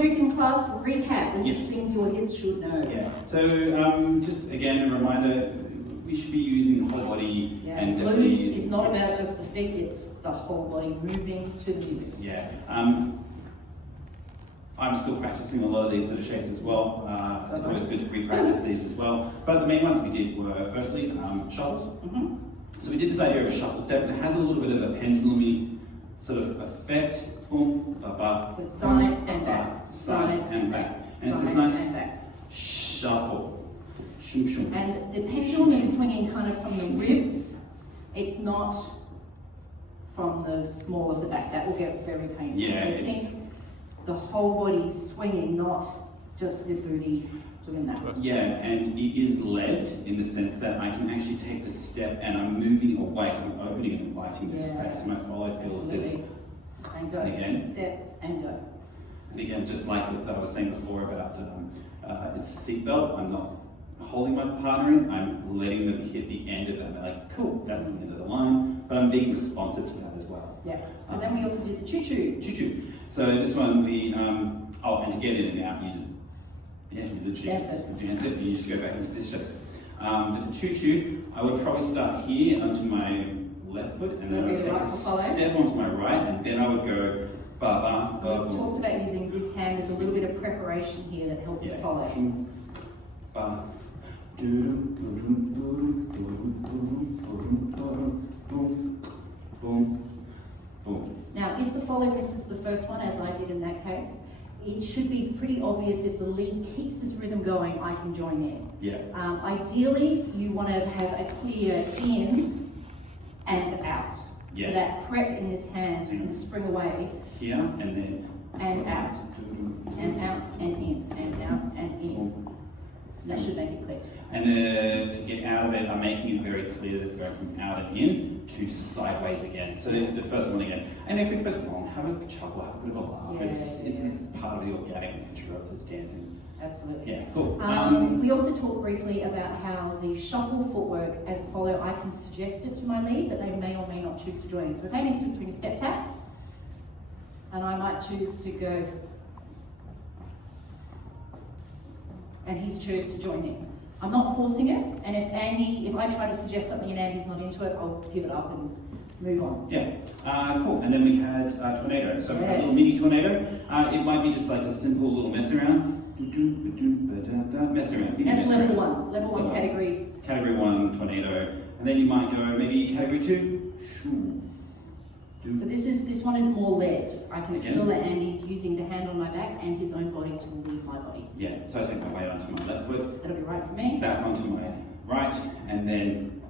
Jukin class, recap. This is things your hips should know. Yeah. So just again a reminder, we should be using the whole body and definitely Blues is not about just the feet, it's the whole body moving to the music. Yeah. I'm still practicing a lot of these sort of shapes as well. It's always good to re-practice these as well. But the main ones we did were firstly shuffles. So we did this idea of a shuffle step, and it has a little bit of a pendulum-y sort of effect. Boom, ba, ba, so side and back, side and back. And it's this nice shuffle. Shum, shum. And the pendulum is swinging kind of from the ribs. It's not from the small of the back. That will get very painful. Yeah, so think the whole body swinging, not just the booty doing that. Yeah, and it is led in the sense that I can actually take the step and I'm moving away, so I'm opening and inviting this space. So my follow feels this. And go. And again. Step and go. And again, just like with I was saying before about it's a seatbelt, I'm not holding my partner in, I'm letting them hit the end of that. I'm like, cool, that's the end of the line, but I'm being responsive to that as well. Yeah, so then we also did the choo-choo. Choo-choo. So this one we, and to get in and out, you just, you literally dance it, and you just go back into this shape. But the choo-choo, I would probably start here onto my left foot, and then I would take a step onto my right, and then I would go ba ba ba. We talked about using this hand. There's a little bit of preparation here that helps to follow. Ba. Now, if the follow misses the first one, as I did in that case, it should be pretty obvious if the lead keeps this rhythm going, I can join in. Yeah. Ideally, you want to have a clear in and out. Yeah. So that prep in this hand can spring away. Here and then. And out. And out and in. And out and in. That should make it clear. And to get out of it, I'm making it very clear that it's going from out and in to sideways again. So the first one again. And if it goes wrong, have a chuckle, have a bit of a laugh. This is part of the organic nature of this dancing. Absolutely. Yeah, cool. We also talked briefly about how the shuffle footwork, as a follow, I can suggest it to my lead, but they may or may not choose to join me. So if Amy's just doing a step tap, and I might choose to go, and he's choose to join in. I'm not forcing it, and if I try to suggest something and Andy's not into it, I'll give it up and move on. Yeah, cool. And then we had tornado. So we had a little mini tornado. It might be just like a simple little mess around. Mess around. That's level one. Level one category. Category 1 tornado. And then you might go maybe category 2. So this one is more led. I can feel that Andy's using the hand on my back and his own body to lead my body. Yeah, so I take my weight onto my left foot. That'll be right for me. Back onto my right, and then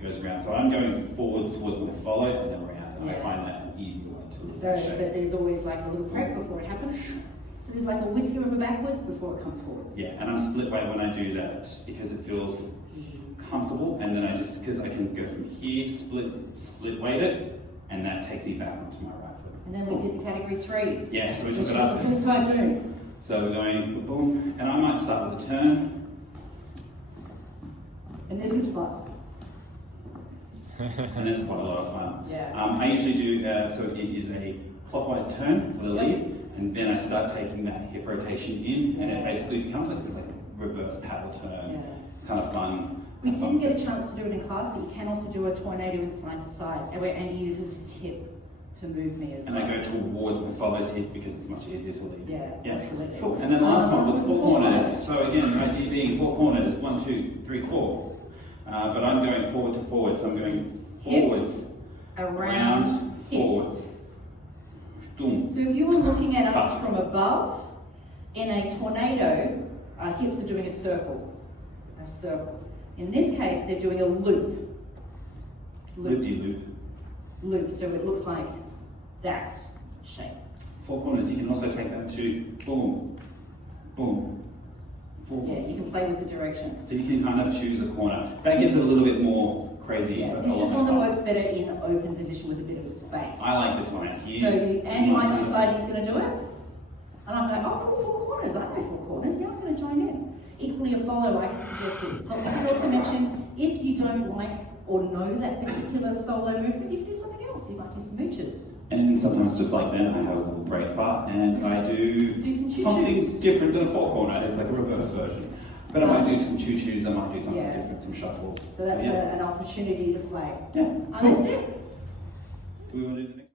goes around. So I'm going forwards towards my follow, and then around. And I find that an easier way to lift that shape. But there's always like a little prep before it happens. So there's like a whisker of a backwards before it comes forwards. Yeah, and I'm split weight when I do that because it feels comfortable, and then because I can go from here, split weight it, and that takes me back onto my right foot. And then we did the category 3. Yeah, so we took it up. Full typhoon. So we're going boom, and I might start with a turn. And this is fun. And that's quite a lot of fun. Yeah. I usually do, so it is a clockwise turn for the lead, and then I start taking that hip rotation in, and it basically becomes like a reverse paddle turn. Yeah. It's kind of fun. We didn't get a chance to do it in class, but you can also do a tornado in side to side, and he uses his hip to move me as well. And I go towards my follow's hip because it's much easier to lead. Yeah, absolutely. Cool. And then the last one was 4 corners. So again, the idea being 4 corners, 1, 2, 3, 4. But I'm going forward to forward, so I'm going forwards, hips, around, forwards. So if you were looking at us from above, in a tornado, our hips are doing a circle. A circle. In this case, they're doing a loop. Loop, so it looks like that shape. 4 corners, you can also take that to boom, boom, forwards. Yeah, you can play with the directions. So you can kind of choose a corner. That gets a little bit more crazy. Yeah, this is one that works better in an open position with a bit of space. I like this one here. So Andy might decide he's going to do it, and I'm going, oh cool, 4 corners, I know 4 corners, yeah, I'm going to join in. Equally a follow, I can suggest this. But we can also mention, if you don't like or know that particular solo movement, you can do something else. You might do some mooches. And sometimes just like then, I have a little great fart, and I do some Choo-Choos. something different than a four corner. It's like a reverse version. But I might do some Choo-Choos, I might do something Yeah. different, some shuffles. So that's Yeah. an opportunity to play. Yeah, And cool. that's it. Do we want to do the next?